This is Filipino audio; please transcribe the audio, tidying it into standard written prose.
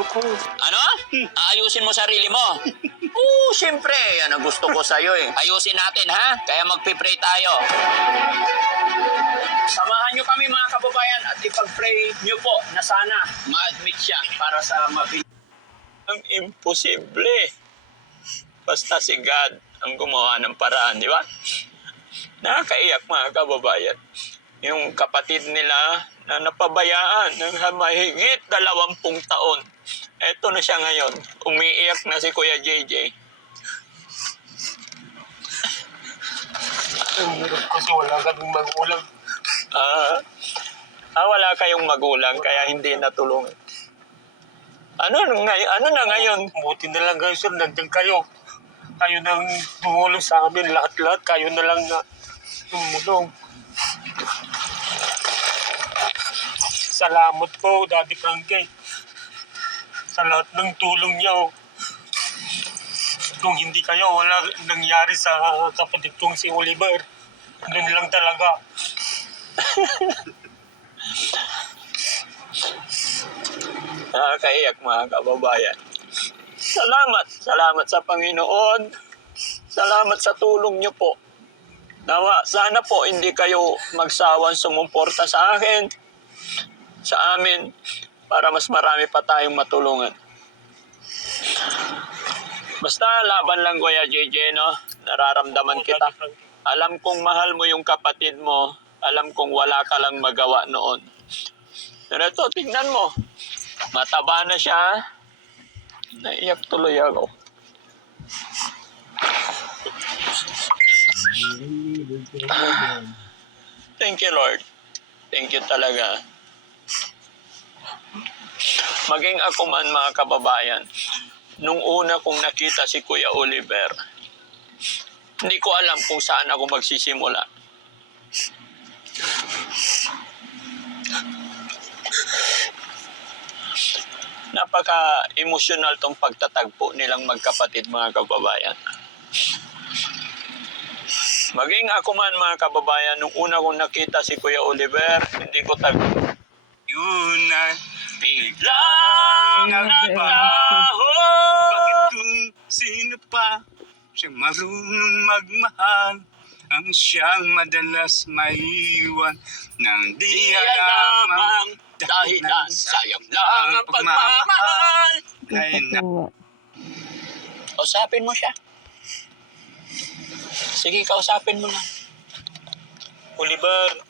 ulo ko. Ano? Aayusin mo sarili mo? Oo, siyempre. Yan ang gusto ko sa'yo eh. Ayusin natin ha? Kaya magpipray tayo. Samahan nyo kami mga kababayan at ipag-pray nyo po na sana ma-admit siya para sa mabilis. Ang imposible. Basta si God ang gumawa ng paraan, di ba? Nakakaiyak mga kababayan. Yung kapatid nila na napabayaan ng mahigit 20 taon. Eto na siya ngayon. Umiiyak na si Kuya JJ. Ang hirap kasi wala kaming magulang. Wala kayong magulang kaya hindi natulungan. Ano na ngayon? Buti na lang kayo, sir. Nandiyan kayo. Kayo nang tumulong sa amin. Lahat-lahat. Kayo na lang na tumulong. Salamat po, Daddy Frankie. Sa lahat ng tulong niyo. Kung hindi kayo, wala nangyari sa kapatid kong si Oliver. Doon lang talaga. Nakakaiyak mga kababayan. Salamat sa Panginoon. Salamat sa tulong niyo po. Nawa, sana po hindi kayo magsawang sumuporta sa akin, sa amin, para mas marami pa tayong matulungan. Basta laban lang Kuya JJ, no? Nararamdaman kita. Alam kong mahal mo yung kapatid mo. Alam kong wala ka lang magawa noon. Pero ito, tingnan mo. Mataba na siya. Naiyak tuloy ako. Thank you, Lord. Thank you talaga. Maging ako man mga kababayan, nung una kong nakita si Kuya Oliver, hindi ko alam kung saan ako magsisimula. Napaka-emotional tong pagtatagpo nilang magkapatid mga kababayan. Maging ako man mga kababayan, nung una kong nakita si Kuya Oliver, hindi ko yun na biglang nagbaho. Bakit kung sino pa siyang marunong magmahal, ang siyang madalas maiwan ng di alamang dahilan, sayang lang ang pagmamahal. Kaya na Kausapin mo siya. Sige, kausapin mo na. Oliver,